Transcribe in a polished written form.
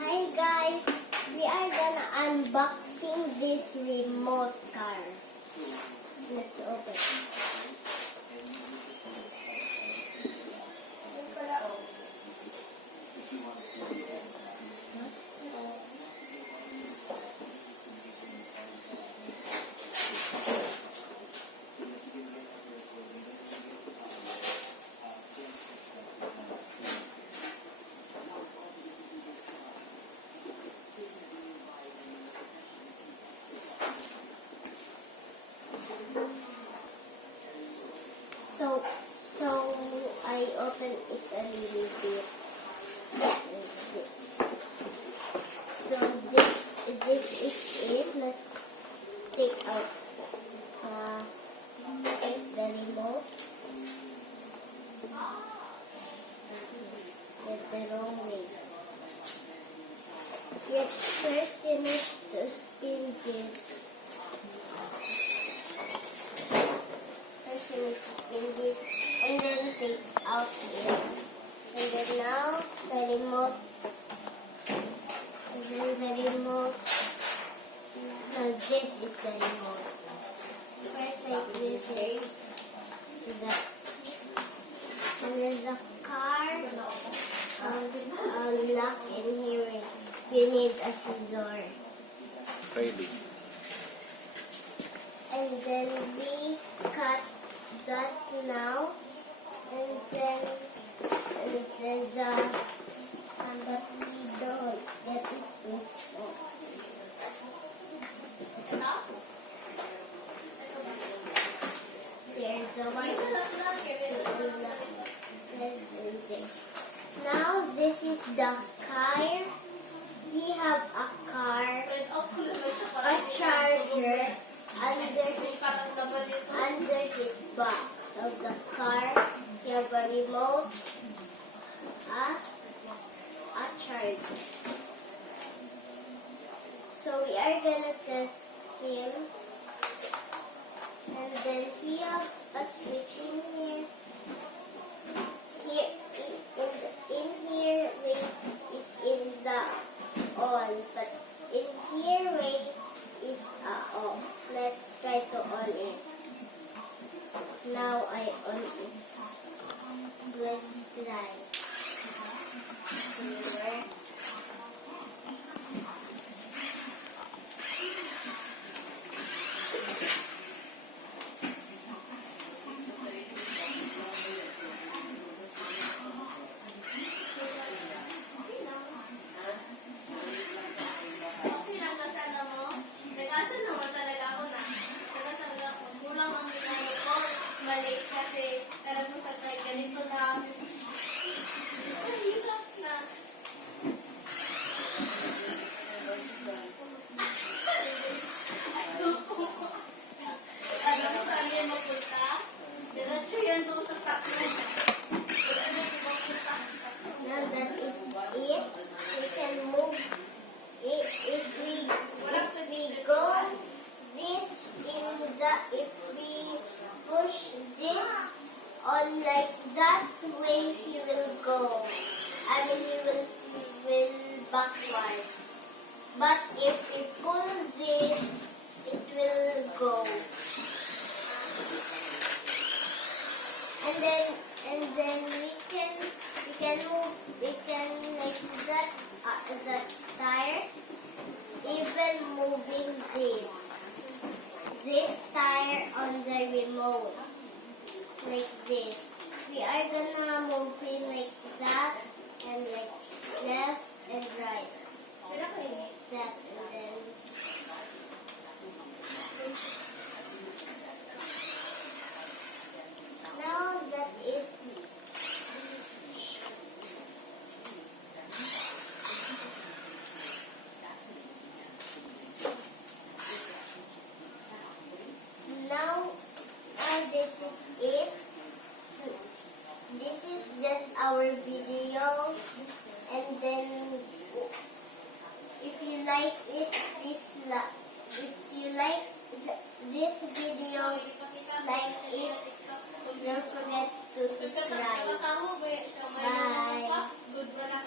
Hi guys, we are gonna unboxing this remote car. Let's open it. So I open it a little bit. So this is it. Let's take out is the remote. Get the wrong way. Yet first you need to spin this. First you need to spin this and then take out it. And then now the remote. And then the remote. No, this is the remote. First I place it to that. And then the car I'll lock in here. You need a scissor. Ready. And then we cut that now. And then but we don't get it to there's the one. Now this is the car. We have a car, a charger under his box of the car. We have a remote, a charger. So we are gonna test him, and then we have a switch in here. In here way is in the on, but in here way is off. Let's try to on it. Now I on it. Let's try. Here. Kasi alam mo sa try ganito na hirap na alam mo saan yan mapunta? Diretso yan doon sa sakyan. Now that is it. We can move it if we go this in the if we push this on like that way he will go. I mean he will backwards. But if we pull this it will go. And then we can move like that the tires, even moving this tire on the remote like this. We are gonna move it like that and like left and right like that, and then now that is this is it. This is just our video, and then if you like it, please if you like this video, like it. Don't forget to subscribe. Bye. Good ba na